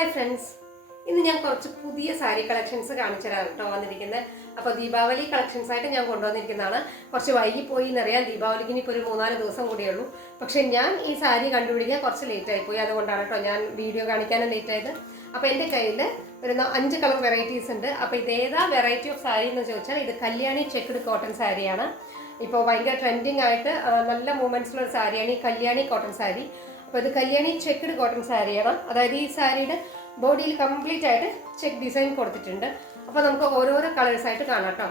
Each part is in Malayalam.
ഹായ് ഫ്രണ്ട്സ്, ഇന്ന് ഞാൻ കുറച്ച് പുതിയ സാരി കളക്ഷൻസ് കാണിച്ചു തരാം കേട്ടോ വന്നിരിക്കുന്നത്. അപ്പോൾ ദീപാവലി കളക്ഷൻസ് ആയിട്ട് ഞാൻ കൊണ്ടുവന്നിരിക്കുന്നതാണ്. കുറച്ച് വൈകിപ്പോയി എന്നറിയാം, ദീപാവലിക്ക് ഇനിയിപ്പോൾ ഒരു 3-4 ദിവസം കൂടിയേ ഉള്ളൂ. പക്ഷേ ഞാൻ ഈ സാരി കണ്ടുപിടിക്കാൻ കുറച്ച് ലേറ്റ് ആയിപ്പോയി, അതുകൊണ്ടാണ് കേട്ടോ ഞാൻ വീഡിയോ കാണിക്കാനും ലേറ്റ് ആയത്. അപ്പോൾ എൻ്റെ കയ്യിൽ വരുന്ന 5 കളർ വെറൈറ്റീസ് ഉണ്ട്. അപ്പോൾ ഇതേതാ വെറൈറ്റി ഓഫ് സാരി എന്ന് ചോദിച്ചാൽ ഇത് കല്യാണി ചെക്ക്ഡ് കോട്ടൺ സാരിയാണ്. ഇപ്പോൾ ഭയങ്കര ട്രെൻഡിങ് ആയിട്ട് നല്ല മൂവ്മെൻറ്റ്സുള്ള ഒരു സാരിയാണ് ഈ കല്യാണി കോട്ടൺ സാരി. അപ്പോൾ ഇത് കല്യാണി ചെക്ക്ഡ് കോട്ടൺ സാരിയാണ്. അതായത് ഈ സാരിയുടെ ബോഡിയിൽ കംപ്ലീറ്റ് ആയിട്ട് ചെക്ക് ഡിസൈൻ കൊടുത്തിട്ടുണ്ട്. അപ്പോൾ നമുക്ക് ഓരോരോ കളേഴ്സ് ആയിട്ട് കാണാം കേട്ടോ.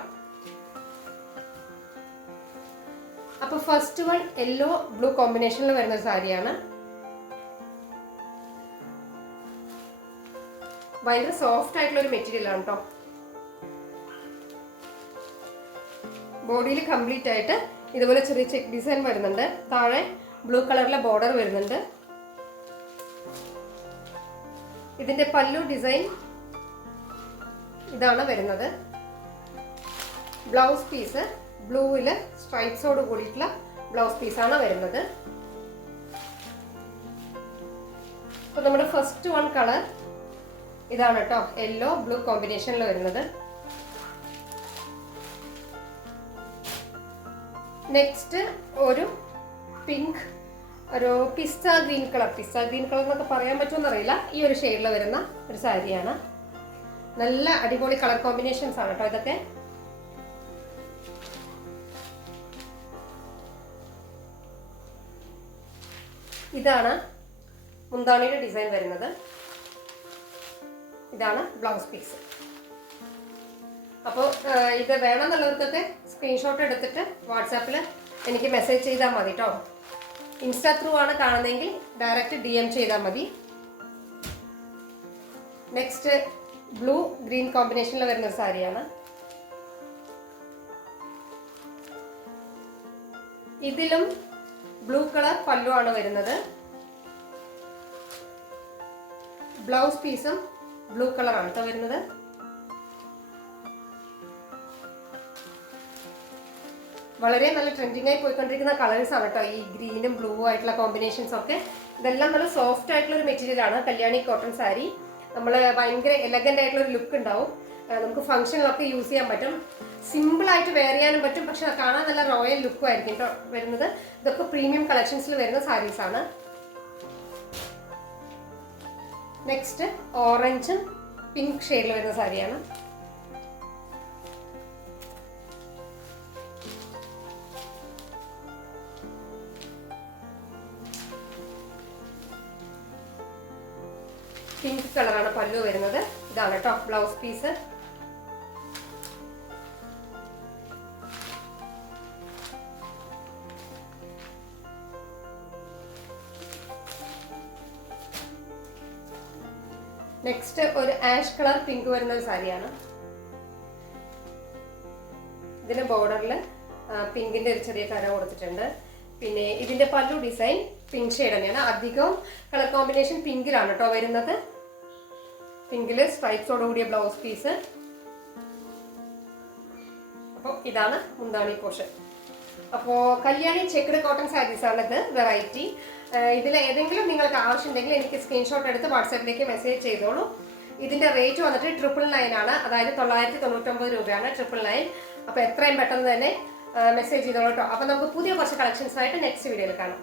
അപ്പോൾ ഫസ്റ്റ് വൺ യെല്ലോ ബ്ലൂ കോമ്പിനേഷനിൽ വരുന്ന ഒരു സാരിയാണ്. ഭയങ്കര സോഫ്റ്റ് ആയിട്ടുള്ള ഒരു മെറ്റീരിയൽ ആണ് കേട്ടോ. ബോഡിയിൽ കംപ്ലീറ്റ് ആയിട്ട് ഇതുപോലെ ചെറിയ ചെക്ക് ഡിസൈൻ വരുന്നുണ്ട്. താഴെ ബ്ലൂ കളറിലെ ബോർഡർ വരുന്നുണ്ട്. ഇതിന്റെ പല്ലു ഡിസൈൻ ഇതാണ് വരുന്നത്. ബ്ലൗസ് പീസ് ബ്ലൂവില് സ്ട്രൈപ്സോട് കൂടിയിട്ടുള്ള ബ്ലൗസ് പീസാണ് വരുന്നത്. അപ്പോൾ നമ്മുടെ ഫസ്റ്റ് വൺ കളർ ഇതാണ് കേട്ടോ, യെല്ലോ ബ്ലൂ കോമ്പിനേഷനിൽ വരുന്നത്. നെക്സ്റ്റ് ഒരു പിങ്ക്, ഒരു പിസ്ത ഗ്രീൻ കളർ എന്നൊക്കെ പറയാൻ പറ്റുമെന്ന് അറിയില്ല. ഈ ഒരു ഷെയ്ഡിൽ വരുന്ന ഒരു സാരിയാണ്. നല്ല അടിപൊളി കളർ കോമ്പിനേഷൻസ് ആണ് കേട്ടോ ഇതൊക്കെ. ഇതാണ് മുന്താണിയുടെ ഡിസൈൻ വരുന്നത്. ഇതാണ് ബ്ലൗസ് പീസ്. അപ്പോൾ ഇത് വേണമെന്നുള്ളവർക്കൊക്കെ സ്ക്രീൻഷോട്ട് എടുത്തിട്ട് വാട്സാപ്പിൽ എനിക്ക് മെസ്സേജ് ചെയ്താൽ മതി കേട്ടോ. ഇൻസ്റ്റാ ത്രൂ ആണ് കാണുന്നതെങ്കിൽ ഡയറക്റ്റ് DM ചെയ്താൽ മതി. നെക്സ്റ്റ് ബ്ലൂ ഗ്രീൻ കോമ്പിനേഷനിൽ വരുന്ന സാരിയാണ്. ഇതിലും ബ്ലൂ കളർ പല്ലു ആണ് വരുന്നത്. ബ്ലൗസ് പീസും ബ്ലൂ കളറാണ് കേട്ടോ വരുന്നത്. വളരെ നല്ല ട്രെൻഡിങ് ആയി പോയിക്കൊണ്ടിരിക്കുന്ന കളേഴ്സ് ആണ് കേട്ടോ ഈ ഗ്രീനും ബ്ലൂ ആയിട്ടുള്ള കോമ്പിനേഷൻസ് ഒക്കെ. ഇതെല്ലാം നല്ല സോഫ്റ്റ് ആയിട്ടുള്ള ഒരു മെറ്റീരിയൽ ആണ് കല്യാണി കോട്ടൺ സാരി. നമ്മൾ ഭയങ്കര എലഗന്റ് ആയിട്ടുള്ള ഒരു ലുക്ക് ഉണ്ടാവും. നമുക്ക് ഫംഗ്ഷനിലൊക്കെ യൂസ് ചെയ്യാൻ പറ്റും. സിമ്പിൾ ആയിട്ട് വെയർ ചെയ്യാനും പറ്റും, പക്ഷെ കാണാൻ നല്ല റോയൽ ലുക്കും ആയിരിക്കും കേട്ടോ വരുന്നത്. ഇതൊക്കെ പ്രീമിയം കളക്ഷൻസിൽ വരുന്ന സാരീസ് ആണ്. നെക്സ്റ്റ് ഓറഞ്ചും പിങ്ക് ഷെയ്ഡിൽ വരുന്ന സാരിയാണ്. പിങ്ക് കളറാണ് പല്ലു വരുന്നത്. ഇതാണ് കേട്ടോ ബ്ലൗസ് പീസ്. നെക്സ്റ്റ് ഒരു ആഷ് കളർ പിങ്ക് വരുന്ന ഒരു സാരിയാണ്. ഇതിന്റെ ബോർഡറിൽ പിങ്കിന്റെ ഒരു ചെറിയ കര കൊടുത്തിട്ടുണ്ട്. പിന്നെ ഇതിന്റെ പല്ലു ഡിസൈൻ പിങ്ക് ഷെയ്ഡ് തന്നെയാണ്. അധികവും കളർ കോമ്പിനേഷൻ പിങ്കിലാണ് കേട്ടോ വരുന്നത്. പിങ്കില് സ്ട്രൈപ്സോട് കൂടിയ ബ്ലൗസ് പീസ്. അപ്പോൾ ഇതാണ് മുന്താണി പോർഷൻ. അപ്പോൾ കല്യാണി ചെക്ക്ഡ് കോട്ടൺ സാരീസ് ആണ് ഇത് വെറൈറ്റി. ഇതിൽ ഏതെങ്കിലും നിങ്ങൾക്ക് ആവശ്യമുണ്ടെങ്കിൽ എനിക്ക് സ്ക്രീൻഷോട്ട് എടുത്ത് വാട്സാപ്പിലേക്ക് മെസ്സേജ് ചെയ്തോളൂ. ഇതിന്റെ റേറ്റ് വന്നിട്ട് 999 ആണ്. അതായത് 999 രൂപയാണ് 999. അപ്പോൾ എത്രയും പെട്ടെന്ന് തന്നെ മെസ്സേജ് ചെയ്തോളൂ കേട്ടോ. അപ്പോൾ നമുക്ക് പുതിയ കുറച്ച് കളക്ഷൻസ് ആയിട്ട് നെക്സ്റ്റ് വീഡിയോയിൽ കാണാം.